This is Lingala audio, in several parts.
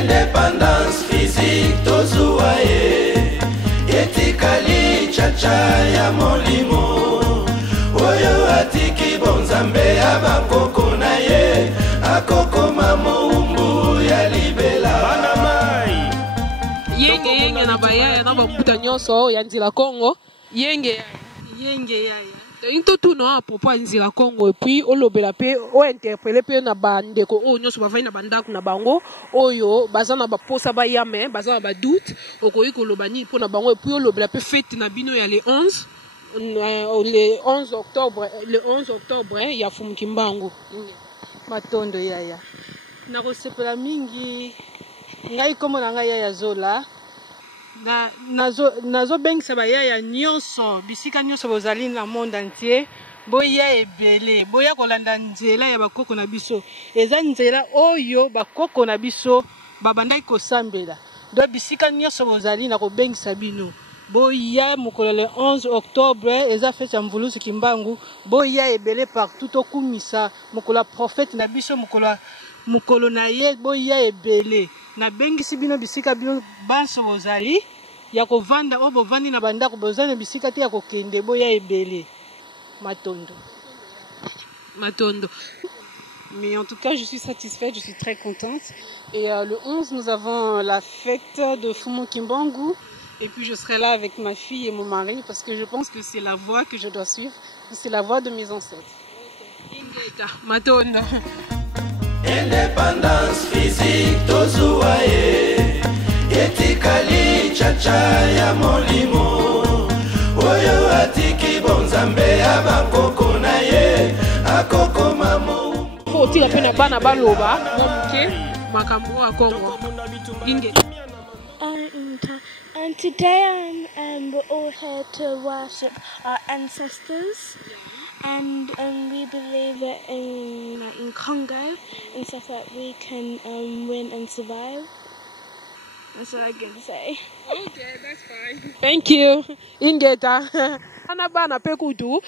Indépendance physique tozua ye etikali chacha ya molimo oyo atiki bonzambe ya bakoko na ye akokoma moumbu ya libela yenge na baya na bakuta nyonso ya nzila Congo yenge yaya into tout non à propos nzila Congo et puis olobela pe o interpeller pe na bandeko o nyonso bavai na bandako na bango oyo bazana ba posa ba yame bazana ba doute okoyi koloba ni po na bango et puis olobela pe fête na bino ya le 11 octobre ya Fumukimbangu matondo yaya na kosepela mingi ngai komo na ngai yaya Zola nazo bengisa bayaya nyonso bisika nyonso bozali na monde entier boya ebele boya kolanda nzela ya bakoko na biso eza nzela oyo bakoko na biso babandaki kosambela do bisika nyonso bozali na kobengisa bino boya mokolo le 11 octobre eza fete ya mvulusu Kimbangu boya ebele partout okumisa mokolo prophète na biso mokolo na ye boya ebele na bengisi bino bisika bino banso bozali ya kovanda o bovandi na bandako bozali bisika te ya kokende boya ebele matondo. Mais en tout cas, je suis satisfaite, je suis très contente. Et le 11, nous avons la fête de Fumukimbangu. Et puis je serai là avec ma fille et mon mari parce que je pense que c'est la voie que je dois suivre. C'est la voie de mes ancêtres. Indépendance physique tozua ye etikali chacha ya molimo oyo atiki bonzambe ya bakoko na ye akokoma mo foti apena bana baloba moke makambo ya Congo inge. And today we're all here to worship our ancestors. And we believe that in Congo and stuff that we can win and survive. That's what I can say. Okay, that's fine. Thank you. Ingeta. Ana bana pe kutu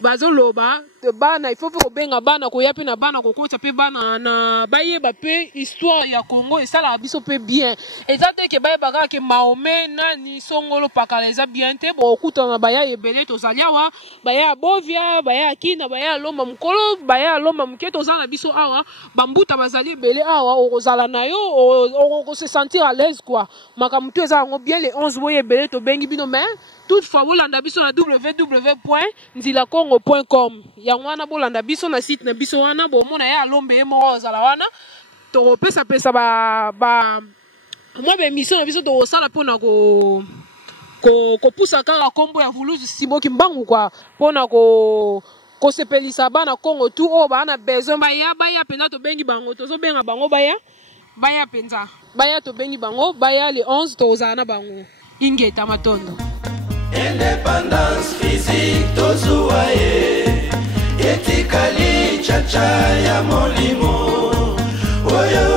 bazoloba bana il faut ko benga bana ko yapi na bana ko kota pe bana na bayeba pe histoire ya Congo et ça la biso pe bien ezate ke bayeba ka ke Maomé nani songolo pakala eza bien te bo kuta na baya ebele to zaliawa baya bovia baya kina baya loma mukolo baya loma muketo zana biso awa bambuta bazali ebele awa okozala na yo o se sentir à l'aise quoi makamutu eza ngo bien les 11 boye ebele to bengi bino mais toutefois bolanda biso na www.nzilacongo.com yango wana bolanda biso na site na biso wana bomona ya lombe ye moko ozala wana topesa ba mwa bemission na biso tokosala mpona kopusa kaka kombo ya Fulusu Fumukimbangu kwa mpona kosepelisa bana Congo tu oyo bana besoin baya mpenza tobengi bango tozobenga bango baya mpenza baya tobengi bango baya le 11 tozala na bango ingeta matondo. Indépendance physique tozua ye etikali chacha ya molimo oyo